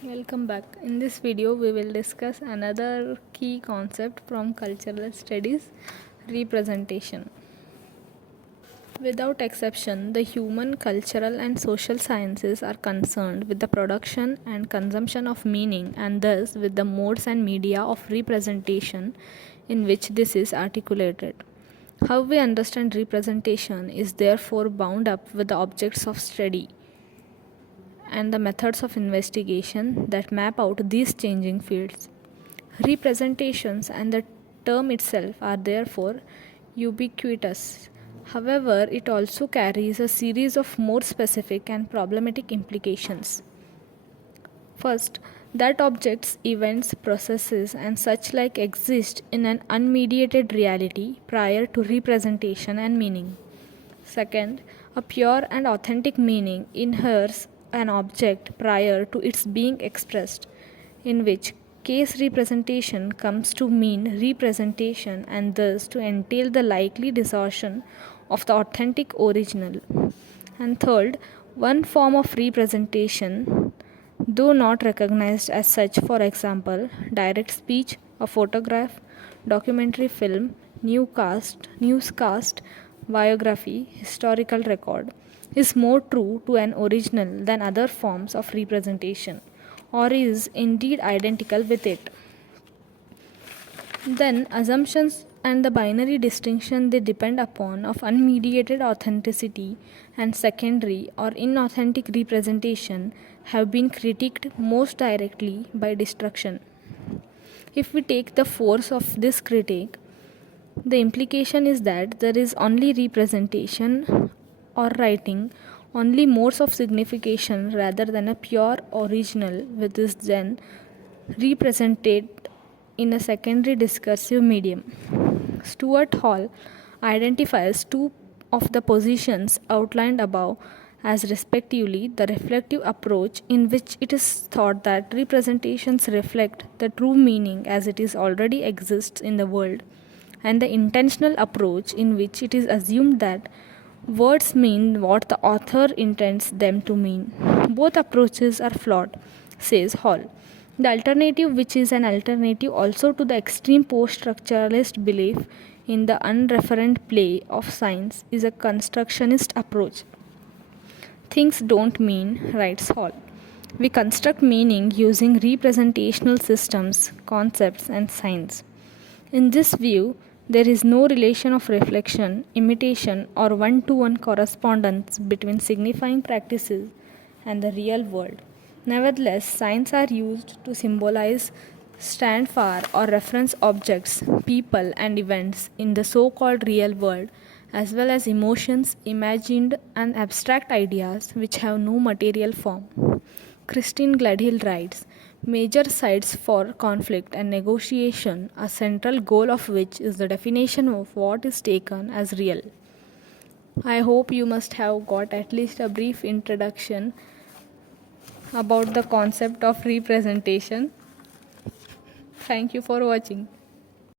Welcome back. In this video, we will discuss another key concept from cultural studies, representation. Without exception, the human, cultural, and social sciences are concerned with the production and consumption of meaning and thus with the modes and media of representation in which this is articulated. How we understand representation is therefore bound up with the objects of study and the methods of investigation that map out these changing fields. Representations and the term itself are therefore ubiquitous. However, it also carries a series of more specific and problematic implications. First, that objects, events, processes, and such like exist in an unmediated reality prior to representation and meaning. Second, a pure and authentic meaning inheres an object prior to its being expressed, in which case representation comes to mean representation and thus to entail the likely distortion of the authentic original. And third, one form of representation, though not recognized as such, for example, direct speech, a photograph, documentary film, newscast, biography, historical record, is more true to an original than other forms of representation, or is indeed identical with it. Then, assumptions and the binary distinction they depend upon of unmediated authenticity and secondary or inauthentic representation have been critiqued most directly by destruction. If we take the force of this critique, the implication is that there is only representation or writing, only modes of signification rather than a pure original which is then represented in a secondary discursive medium. Stuart Hall identifies two of the positions outlined above as respectively the reflective approach, in which it is thought that representations reflect the true meaning as it is already exists in the world, and the intentional approach, in which it is assumed that words mean what the author intends them to mean. Both approaches are flawed, says Hall. The alternative, which is an alternative also to the extreme post structuralist belief in the unreferent play of science, is a constructionist approach. Things don't mean, writes Hall. We construct meaning using representational systems, concepts, and signs. In this view, there is no relation of reflection, imitation, or one to one correspondence between signifying practices and the real world. Nevertheless, signs are used to symbolize, stand for, or reference objects, people, and events in the so called real world, as well as emotions, imagined, and abstract ideas which have no material form. Christine Gladhill writes, major sites for conflict and negotiation, a central goal of which is the definition of what is taken as real. I hope you must have got at least a brief introduction about the concept of representation. Thank you for watching.